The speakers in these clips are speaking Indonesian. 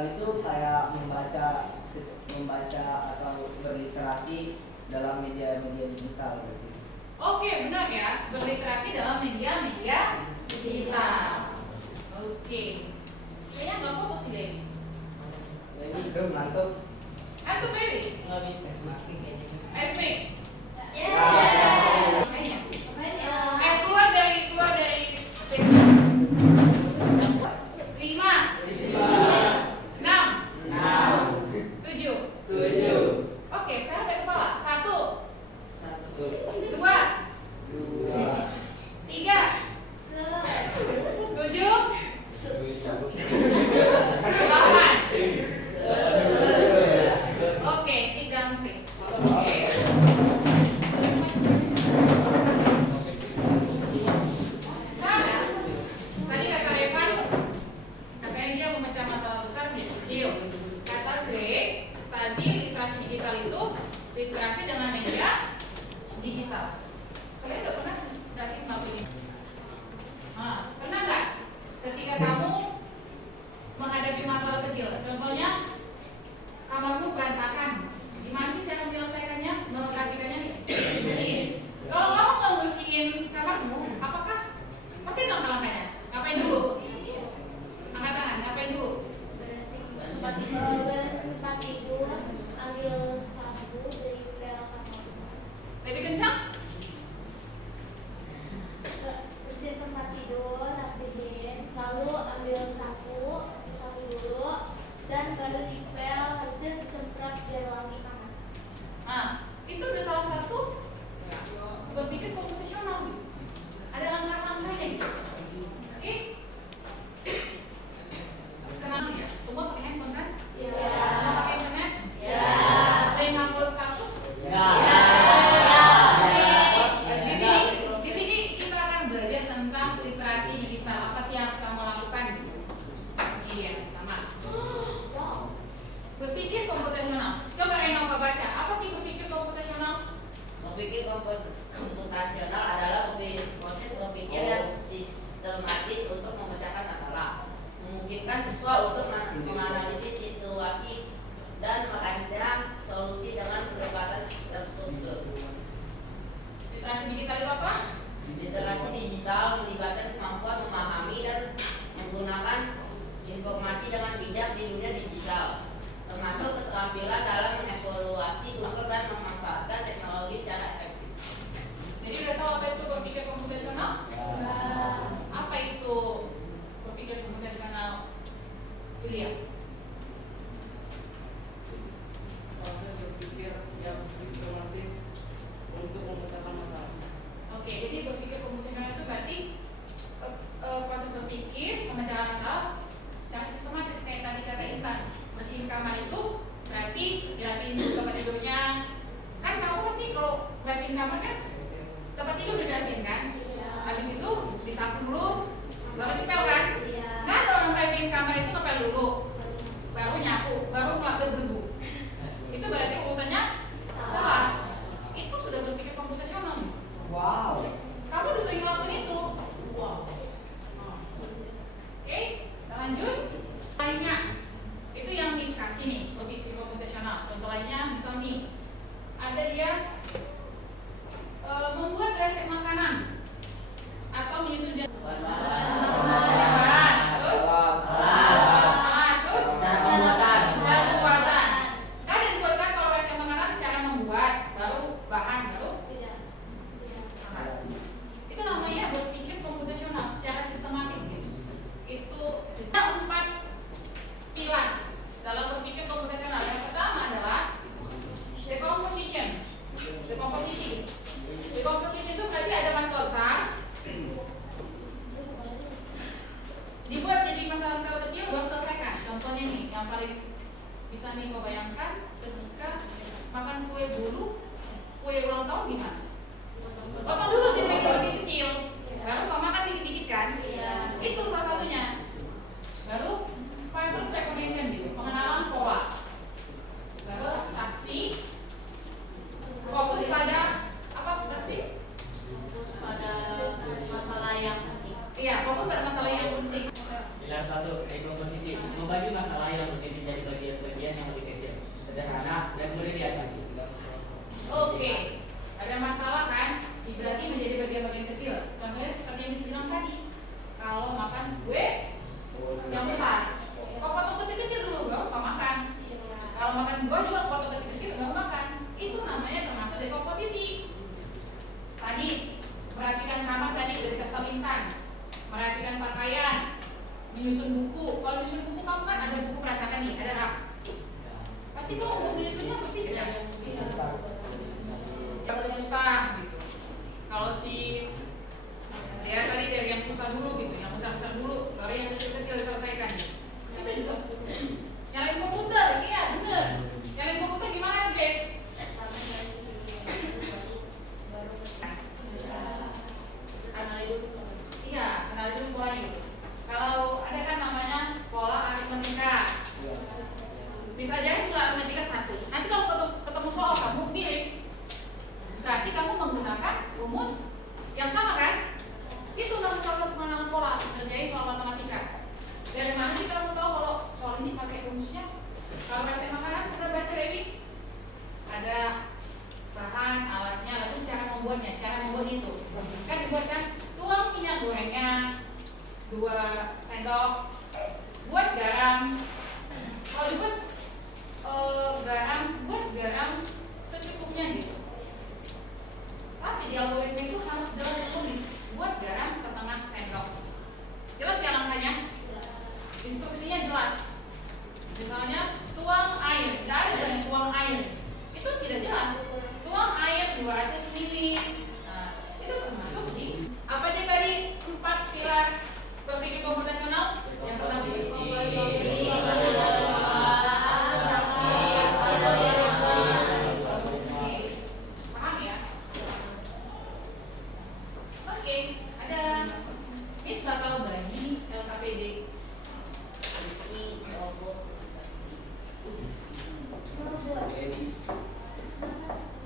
digital itu kayak membaca atau berliterasi dalam media-media digital gitu sih. Oke, benar ya, berliterasi dalam media-media digital. Oke, kayaknya nggak fokus deh. Jadi belum ngantuk. Ngantuk baby? Nggak bisa semakin kayaknya. Esme? Ya. Keluar dari Facebook. 5 6 7. Oke, sekarang dari kepala. 1 2 3 7 8. Oke, sit down please. Oke. Sekarang, tadi kata Evan, katanya dia memecah masalah besar menjadi kecil. Kata Greg, tadi literasi digital itu literasi dengan media digital. Kalian udah pernah nggak sih ngelakuin ini? Pernah nggak? Ketika kamu menghadapi masalah kecil, contohnya kamarmu berantakan, gimana sih cara menyelesaikannya, merapikannya? Bersihin. Kalau kamu nggak bersihin kamarmu, apakah pasti langkah-langkahnya? Ngapain dulu? Angkat tangan, ngapain dulu? tempat tidur, ambil sapu dari dalam kamar, Lebih kencang? bersihin tempat tidur, rapihin, lalu ambil sapu dulu, dan baru dipel, hasil disemprot biar wangi kamar. Itu udah salah satu berpikir komputasional. Ada langkah-langkahnya gitu. Oke? Kenapa ya? Semua pakai handphone kan? Semua pakai internet? Saya ngupload status? Di sini kita akan belajar tentang literasi digital. Apa sih yang harus kamu lakukan? Iya, pertama. Berpikir komputasional. Coba Renova baca. Apa sih berpikir komputasional? Berpikir komputasional adalah proses berpikir yang sistematis untuk memecahkan masalah, memungkinkan siswa untuk menganalisis situasi dan merancang solusi dengan pendekatan terstruktur. Literasi digital itu apa? Literasi digital melibatkan kemampuan memahami dan menggunakan informasi dengan bijak di dunia digital, termasuk keterampilan dalam mengevaluasi sumber dan memanfaatkan teknologi secara efektif. Jadi udah tahu apa itu berpikir komputasional? Apa itu berpikir komputasional? William. Proses berpikir yang sistematis untuk memecahkan masalah. Oke, jadi berpikir komputasional itu berarti proses berpikir memecahkan masalah secara sistematis kayak tadi kata Intan. Bersihin kamar itu berarti dirapiin dulu tempat tidurnya. Kan kamu pasti kalau rapiin kamar kan tempat tidur udah dirapiin kan? Habis itu disapu dulu, baru dipel kan? Nggak ada orang rapiin kamar itu ngepel dulu, baru nyapu, baru ngelapin debu. Itu berarti urutannya salah. Itu sudah berpikir komputasional. Wow. Kamu udah sering ngelakuin itu. Wow. Oke, kita lanjut. Lainnya, itu yang Miss kasih nih, berpikir komputasional. Contoh lainnya, misal nih, ada dia membuat resep makanan atau menyusun jadwal. Terus, cara pembuatan. Kan yang dibuatkan kalau resep makanan cara membuat, baru bahan, baru itu namanya berpikir komputasional secara sistematis gitu. Itu ada 4 pilar dalam berpikir komputasional. Yang pertama adalah decomposition. Decomposition itu berarti ada masalah besar dibuat jadi masalah-masalah kecil baru selesaikan. Contohnya nih, yang paling bisa nih kau bayangkan ketika makan kue ulang tahun gimana? Potong dulu jadi lebih kecil, baru kau makan dikit-dikit kan? Itu salah satunya. Baru pattern recognition gitu, pengenalan pola. Baru abstraksi, fokus pada apa abstraksi? Fokus pada masalah yang penting. Iya, fokus pada masalah yang penting. Pilar 1, decomposition, membagi masalah yang mungkin menjadi bagian-bagian yang lebih kecil, sederhana, dan mudah diatasi. Oke, ada masalah kan? Dibagi menjadi bagian-bagian kecil. Contohnya seperti yang bilang tadi. Kalau makan kue yang besar, kau potong kecil-kecil dulu, baru kau makan. Kalau makan buah juga potong kecil-kecil, baru makan. Itu namanya termasuk dekomposisi. Tadi perhatikan kamar tadi udah dikasih tahu Intan. Merapikan pakaian, menyusun buku. Kalau menyusun buku kamu kan ada buku peratakan nih, ada rak. Pasti kamu untuk menyusunnya berpikir ya. Jangan susah gitu. Kalau si ya tadi dari yang susah dulu gitu, yang besar-besar dulu, baru yang kecil-kecil diselesaikan. Itu juga nyalain komputer, iya bener. Nyalain komputer gimana ya guys? Iya, kenal dulu polanya. Kalau ada kan namanya pola aritmetika. Bisa aja itu aritmetika 1. Nanti kalau ketemu soal kamu mirip, berarti kamu menggunakan rumus yang sama kan? Itu namanya soal pengenalan pola, ngerjain soal matematika. Dari mana sih kamu tahu kalau soal ini pakai rumusnya? Kalau resep makanan kita baca Dewi, ada bahan, alatnya, lalu cara membuatnya, cara membuat itu. Kan dibuatkan tuang minyak gorengnya 2 sendok, buat garam. Kalau dibuat buat garam secukupnya gitu. Tapi di algoritma itu harus jelas ditulis, buat garam 1/2 sendok. Jelas ya langkahnya? Instruksinya jelas. Misalnya tuang air, gak ada yang tuang air. Itu tidak jelas. Tuang air 200 ml. Nah, itu termasuk di apa aja tadi 4 pilar berpikir komputasional. Yang pertama paham ya? Oke, ada Miss bakal bagi LKPD.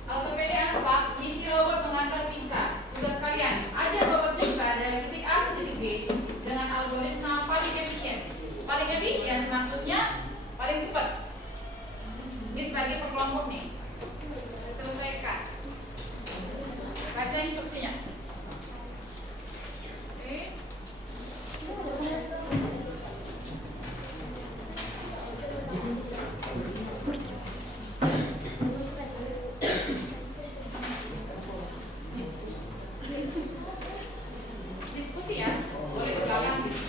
LKPD apa? Misi robot mengantar pizza. Tugas kalian, ada robot pizza dari titik A ke titik B dengan algoritma paling efisien. Paling efisien maksudnya paling cepat. Miss bagi per kelompok nih. Selesaikan. Baca instruksinya. Oke. Diskusi ya, boleh ke belakang gitu.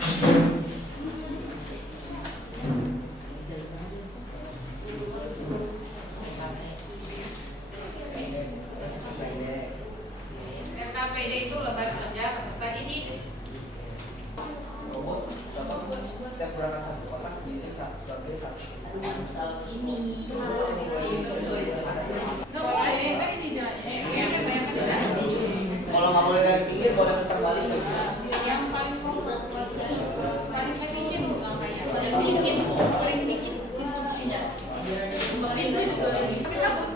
LKPD itu lembar kerja peserta didik. Robot dapat setiap gerakan satu otak dihitung sebagai satu. Ini Nggak boleh, kan ini jalannya. Kalau nggak boleh dari pinggir, boleh putar balik. Yang paling efisien itu langkahnya. Paling dikit instruksinya. Paling itu juga lebih tapi bagus.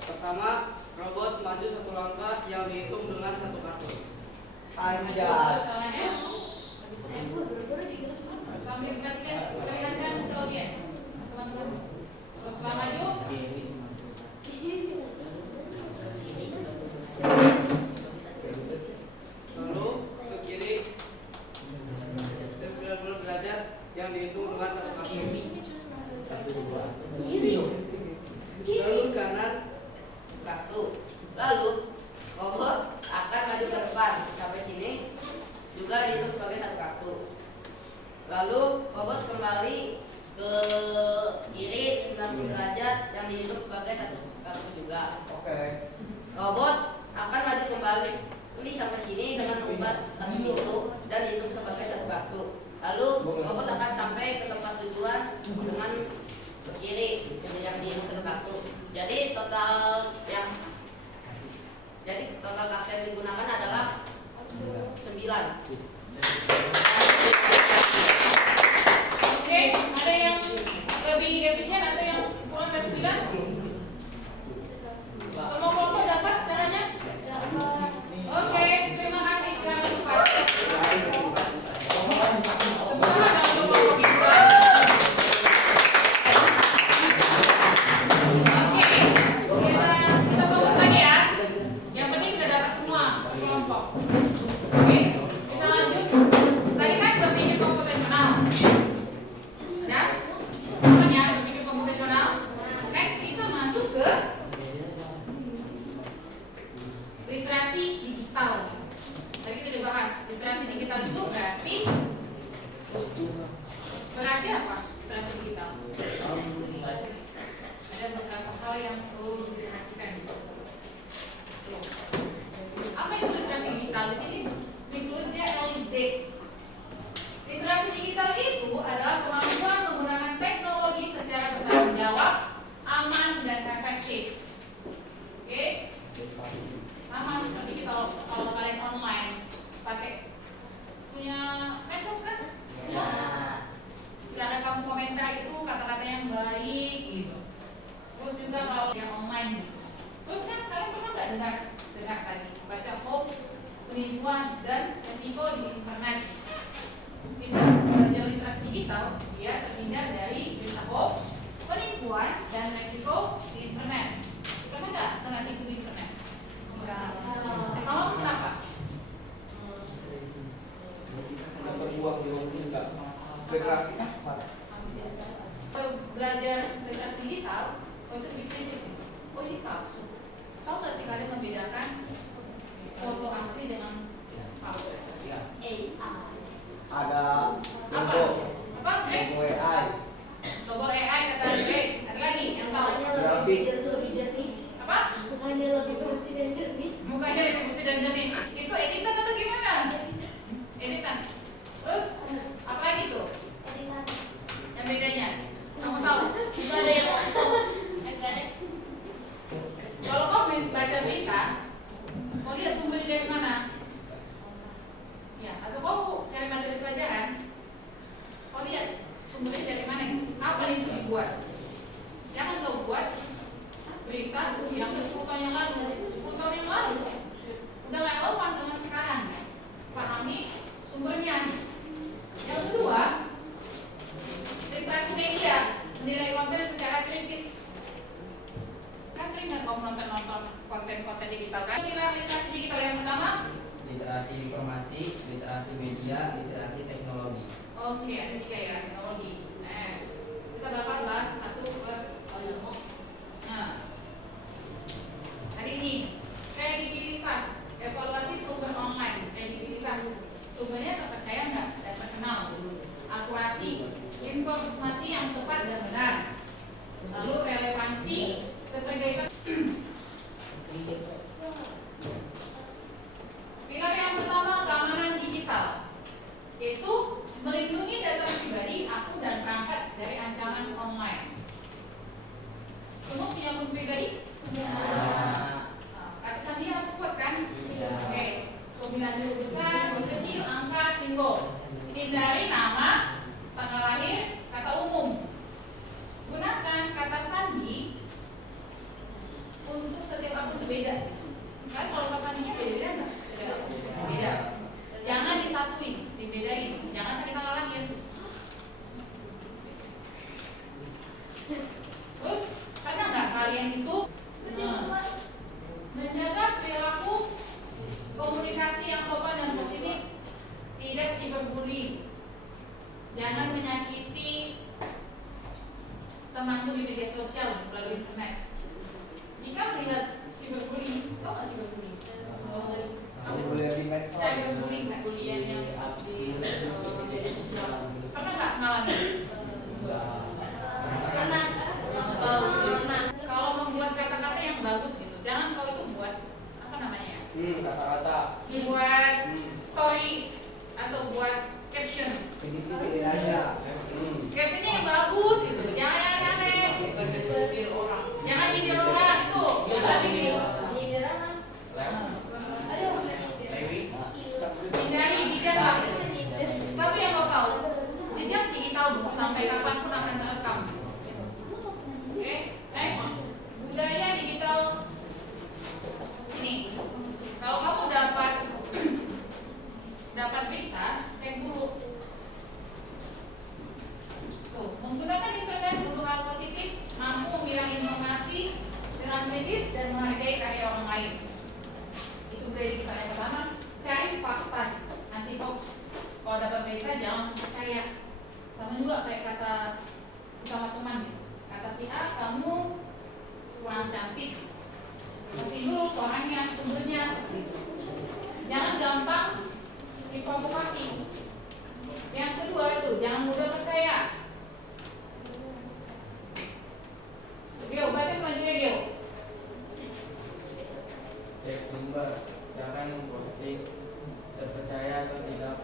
Pertama, robot maju 1 langkah yang dihitung dengan 1 kartu. Anjas. Sambil perlihatkan ke audiens, teman-teman. Terus setelah maju, Lalu ke kiri 90 derajat yang dihitung dengan 1 kartu. Lalu ke kanan kartu. Lalu robot akan maju ke depan sampai sini juga dihitung sebagai 1 kartu. Lalu robot kembali ke kiri 90 derajat yang dihitung sebagai 1 kartu juga. Oke. Robot akan maju kembali ini sampai sini dengan mengubah 1 pintu dan dihitung sebagai 1 kartu. Lalu robot akan sampai ke tempat tujuan dengan ke kiri yang dihitung 1 kartu. Jadi total kartu yang digunakan adalah 9. oke, ada yang lebih efisien atau yang kurang efisien? Semua kelompok dapat caranya? Oke, terima kasih sekali Pak. Pertama ada untuk kelompok kita. Oke, kita fokus lagi ya. Yang penting udah dapat semua kelompok. Oke, kita lanjut. Tadi kan berpikir komputasional. Ada? Namanya berpikir komputasional. Next kita masuk ke literasi digital. Tadi kita udah bahas. Literasi digital itu berarti apa? Literasi digital. Ada beberapa hal yang perlu diperhatikan. Tuh. Apa itu literasi digital? Di sini ditulisnya LID. Literasi digital itu adalah kemampuan menggunakan teknologi secara bertanggung jawab, aman dan efektif. Oke? Sama seperti kita kalau kalian online pakai punya medsos kan? Ya. Cara kamu komentar itu kata-kata yang baik gitu. Terus juga kalau yang online gitu. Terus kan kalian pernah nggak dengar tadi baca hoax, penipuan dan resiko di internet. Kita belajar literasi digital, dia terhindar dari berita hoax, penipuan dan resiko di internet. Pernah nggak kena tipu di internet? Emang kenapa? Kita berbuang di waktu enggak. Bergrafik apa? Kalau belajar literasi digital, itu lebih kritis. Oh ini palsu. Tahu nggak sih kalian membedakan foto asli dengan palsu? Ada Apa? logo, Apa? logo AI. Logo AI kata Greg. Ada lagi yang tahu? lebih jernih. Apa? Mukanya lebih bersih dan jernih. Mukanya lebih bersih dan jernih. Itu editan atau gimana? Editan. Terus apa lagi tuh? Yang bedanya? Kamu tahu? Itu ada yang Kalau kau baca berita, mau lihat sumbernya dari mana? Ya, atau kau cari materi pelajaran, kau lihat sumbernya dari mana? Apa itu dibuat? Jangan kau buat berita yang 10 tahun yang lalu, 10 tahun yang lalu. Udah gak relevan dengan sekarang. Pahami sumbernya. Yang kedua, literasi media, menilai konten secara kritis. Kan sering nggak kamu nonton konten-konten digital kan? Pilar literasi digital yang pertama, Literasi informasi, literasi media, literasi teknologi. oke ada 3 ya, teknologi. Next, kita bakal bahas satu per. Nah, hari ini kredibilitas, evaluasi sumber online, kredibilitas, sumbernya terpercaya nggak dan terkenal, akurasi, informasi yang tepat dan benar, lalu relevansi, keterkaitan. Pilar yang pertama keamanan digital, yaitu melindungi data pribadi, akun dan perangkat dari ancaman online. Semua punya akun pribadi? Kata sandi harus kuat kan? Oke. Kombinasi huruf besar, huruf kecil, angka, simbol. Hindari nama, tanggal lahir, kata umum. Gunakan kata sandi untuk setiap akun berbeda. Kan kalau kata sandinya beda-beda nggak? Beda. Jangan disatuin, dibedain. Jangan pakai tanggal lahir. Terus, karena nggak kalian itu menjaga perilaku komunikasi yang sopan dan positif, tidak cyberbullying. Jangan menyakiti temanmu di media sosial melalui internet. Jika melihat cyberbullying, tahu nggak cyberbullying? Boleh di medsos. Cyberbullying, nggak bullying yang di media sosial. Pernah nggak ngalamin? Karena kalau membuat kata-kata yang bagus gitu, jangan kau itu buat apa namanya? Kata-kata. Buat story atau buat caption. Edisi pilihannya. Captionnya yang bagus gitu, jangan aneh-aneh. Jangan nyindir orang itu. Hindari bijak lah. Satu yang kau tahu, jejak digital sampai kapanpun akan cantik. Nanti dulu ke orangnya, sumbernya seperti itu. Jangan gampang diprovokasi. Yang kedua itu, jangan mudah percaya. Geo, berarti selanjutnya Geo. Cek sumber, siapa yang memposting, terpercaya atau tidak,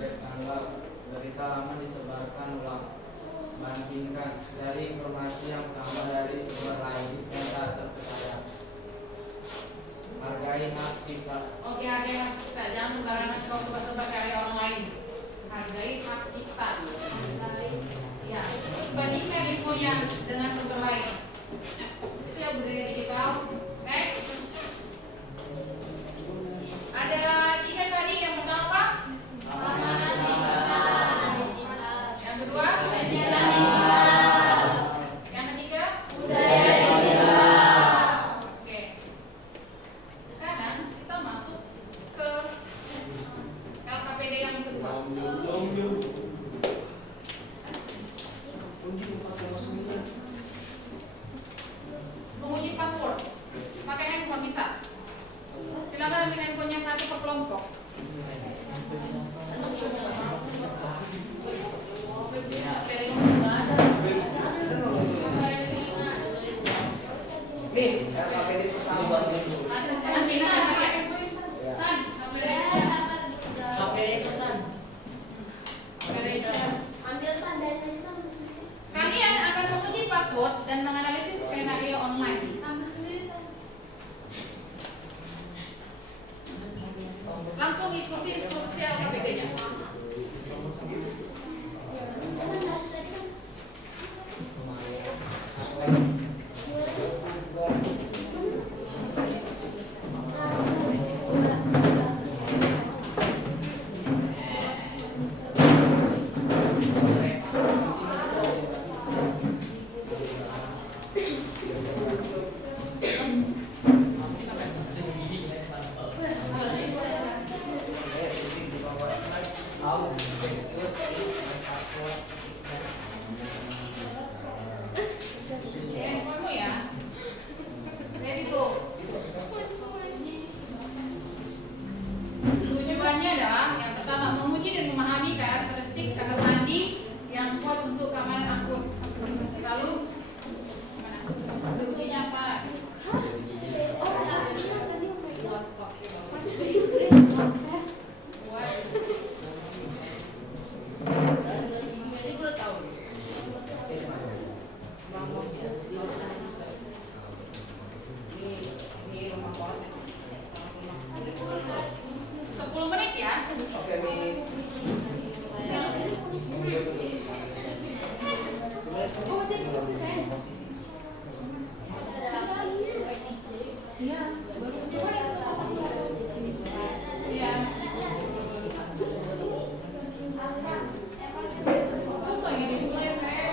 cek tanggal, berita lama disebarkan ulang, bandingkan dari informasi yang sama dari sumber lain yang tak terpercaya. Hargai hak cipta. Oke, hargai hak cipta. Jangan sembarangan kau sebar-sebar karya orang lain. Hargai hak cipta. Ya, terus bandingkan infonya dengan sumber lain. Itu ya budaya digital. Next. Ada 3 tadi. Yang pertama apa? Yang kedua? Yang ketiga? Oke. Sekarang kita masuk ke LKPD yang kedua. Menguji password. Pakai handphone bisa. Silakan ambil handphonenya satu per kelompok. Miss, LKPD pertama buat minggu. Kalian akan menguji password dan menganalisis skenario online. Langsung ikuti instruksi LKPD-nya. Handphonemu ya. Ready go. Tujuannya adalah yang pertama menguji dan memahami karakteristik kata sandi yang kuat untuk keamanan akun. Lalu ujinya apa? Ini rumah pohon. 10 menit ya. Oke, Miss. Oh, jadi instruksi saya. Posisi. Iya. Iya. Aku lagi di rumah ya, saya.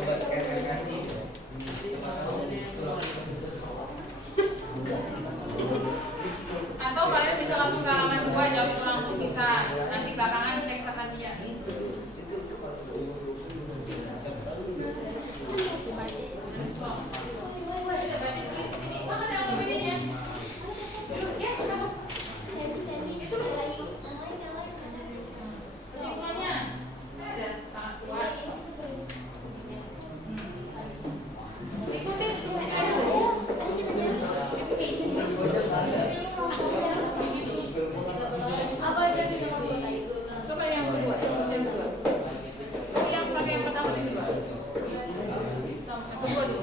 Coba scan kan ini. Atau kalian bisa langsung ke halaman 2, jawab itu langsung bisa. Nanti belakangan cek sekannya. Berarti tulis di sini. Mana ada LKPD-nya? Yuk, yes, kamu. Itu kesimpulannya. Ada, sangat kuat. Ikuti instruksinya dulu. Coba yang kedua, instruksi yang kedua. Oh, yang pakai yang pertama ini juga. Yang kedua dulu.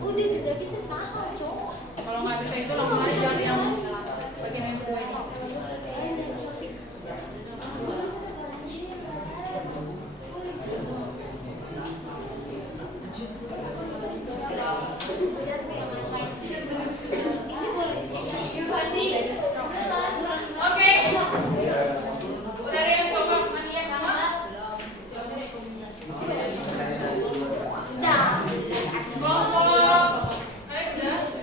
Udah tidak bisa tahan, cowok. Kalau nggak bisa itu langsung aja yang bagian yang kedua ini. Oke. Udah ada yang coba mania sama? Kelompok. Ayo udah.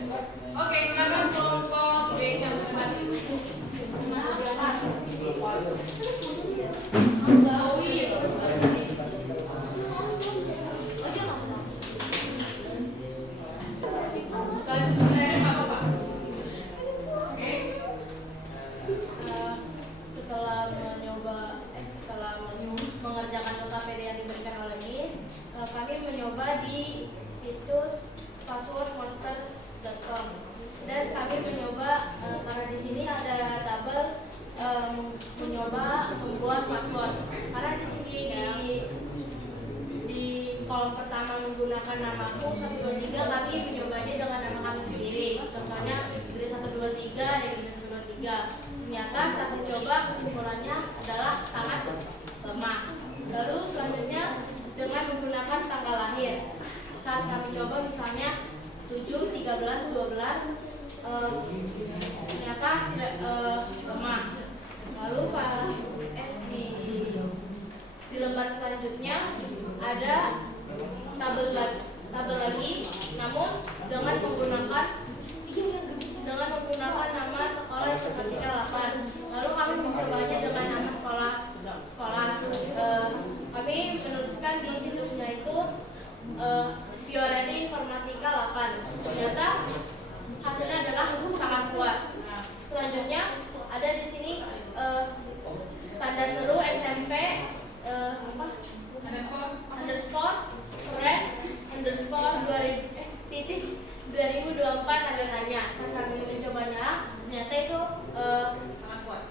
1, 2, 3 kami menyobanya dengan nama kami sendiri. Contohnya dari 1, 2, 3 dan 1, 2, 3. Ternyata saat mencoba kesimpulannya adalah sangat lemah. Lalu selanjutnya dengan menggunakan tanggal lahir. Saat kami coba misalnya 7, 13, 12 ternyata tidak lemah. Lalu pas di lembar selanjutnya ada tabel lagi, namun dengan menggunakan nama sekolah Informatika 8. Lalu kami mencobanya dengan nama sekolah. Kami menuliskan di situsnya itu Fioredi Informatika 8. Ternyata hasilnya adalah sangat kuat. Nah, selanjutnya ada di sini tanda seru SMP underscore red underscore 2024 tanda tanya. Saat kami mencobanya ternyata itu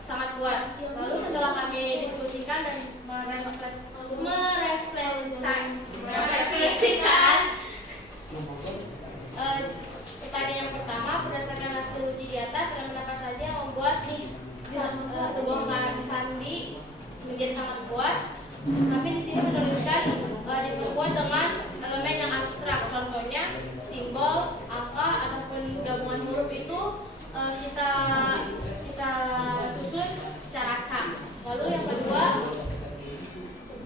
sangat kuat. Lalu setelah kami diskusikan dan merefleksikan pertanyaan yang pertama, berdasarkan hasil uji di atas, elemen apa saja yang membuat sebuah sandi menjadi sangat kuat? Kami di sini menuliskan dibuat dengan elemen yang abstrak. Contohnya simbol, angka ataupun gabungan huruf itu kita susun secara acak. Lalu yang kedua,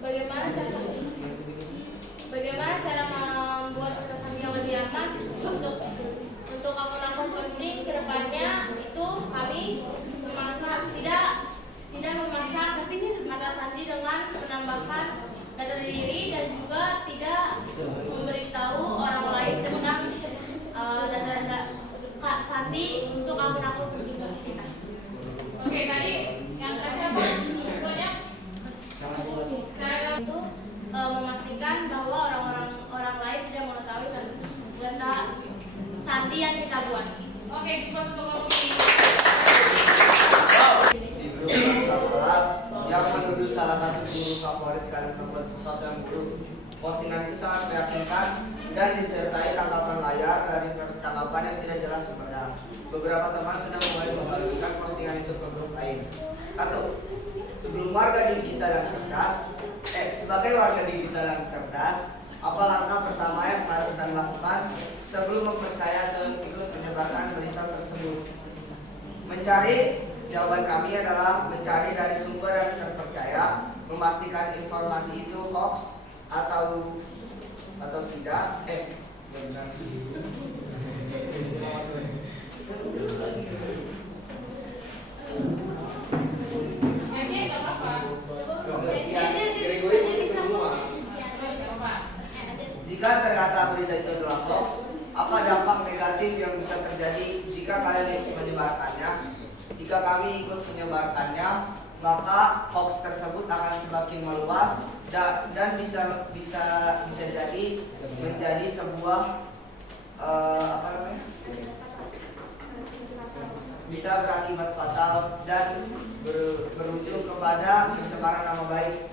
bagaimana cara membuat kata sandi yang lebih aman untuk akun-akun penting kedepannya itu kami tidak memasang kata sandi dengan menambahkan data diri dan juga tidak memberitahu orang lain tentang data sandi untuk akun-akun penting kita. Oke, tadi yang terakhir apa? Pokoknya itu memastikan bahwa orang lain tidak mengetahui data sandi yang kita buat. Oke, di pos untuk ngomong ini. Di grup kelas yang menuduh salah satu guru favorit kalian membuat sesuatu yang buruk. Postingan itu sangat meyakinkan dan disertai tangkapan layar dari percakapan yang tidak jelas sumbernya. Beberapa teman sudah mulai membagikan postingan itu ke grup lain. 1. Sebagai warga digital yang cerdas, apa langkah pertama yang harus kita lakukan sebelum mempercaya dan ikut menyebarkan berita tersebut? Jawaban kami adalah mencari dari sumber yang terpercaya, memastikan informasi itu hoax atau tidak. Nggak apa-apa. Jika ternyata berita itu adalah hoax, apa dampak negatif yang bisa terjadi jika kalian menyebarkannya? Jika kami ikut menyebarkannya, maka hoax tersebut akan semakin meluas dan bisa jadi menjadi sebuah bisa berakibat fatal dan berujung kepada pencemaran nama baik.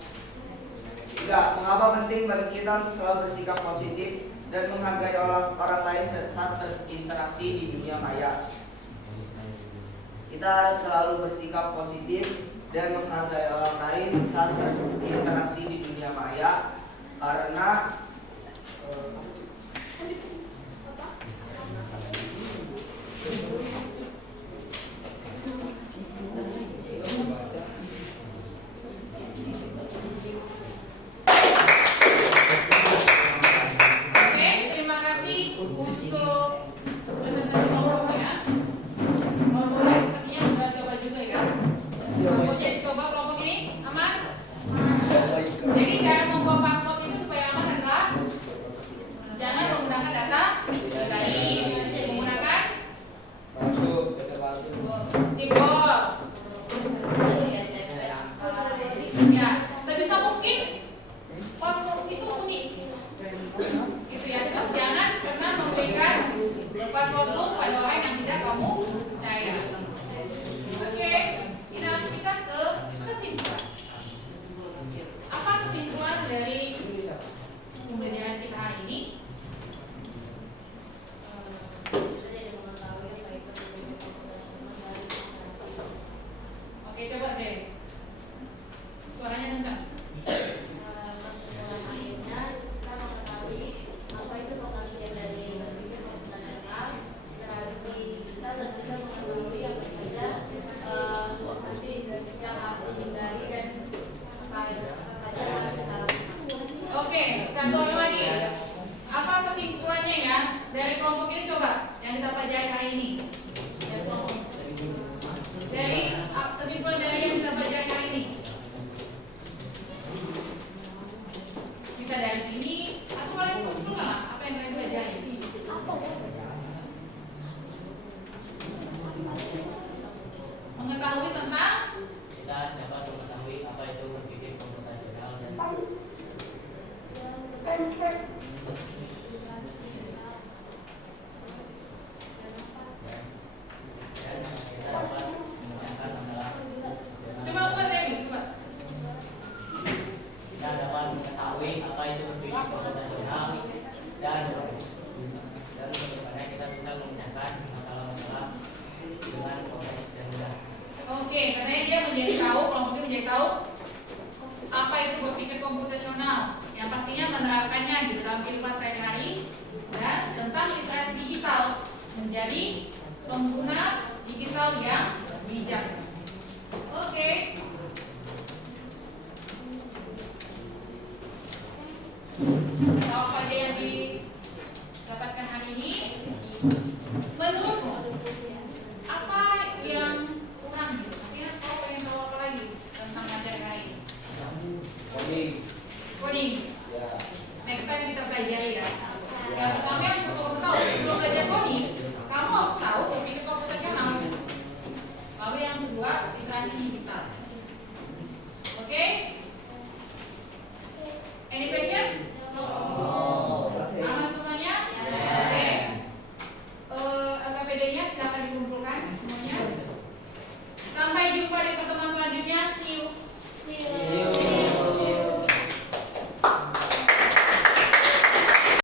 3. Mengapa penting bagi kita untuk selalu bersikap positif dan menghargai orang lain saat berinteraksi di dunia maya? Kita harus selalu bersikap positif dan menghargai orang lain saat berinteraksi di dunia maya karena tahu apa itu berpikir komputasional, yang pastinya menerapkannya gitu dalam kehidupan sehari-hari, dan tentang literasi digital menjadi pengguna digital yang bijak. Oke. Tahu apa aja yang didapatkan hari ini? Menurutmu apa yang kurang gitu? Maksudnya kau pengen tahu apa lagi tentang materi hari ini? Coding. Next time kita pelajari ya. Yang pertama yang perlu tahu sebelum belajar coding, kamu harus tahu berpikir komputasional. Lalu yang kedua, literasi digital. Oke? Any question?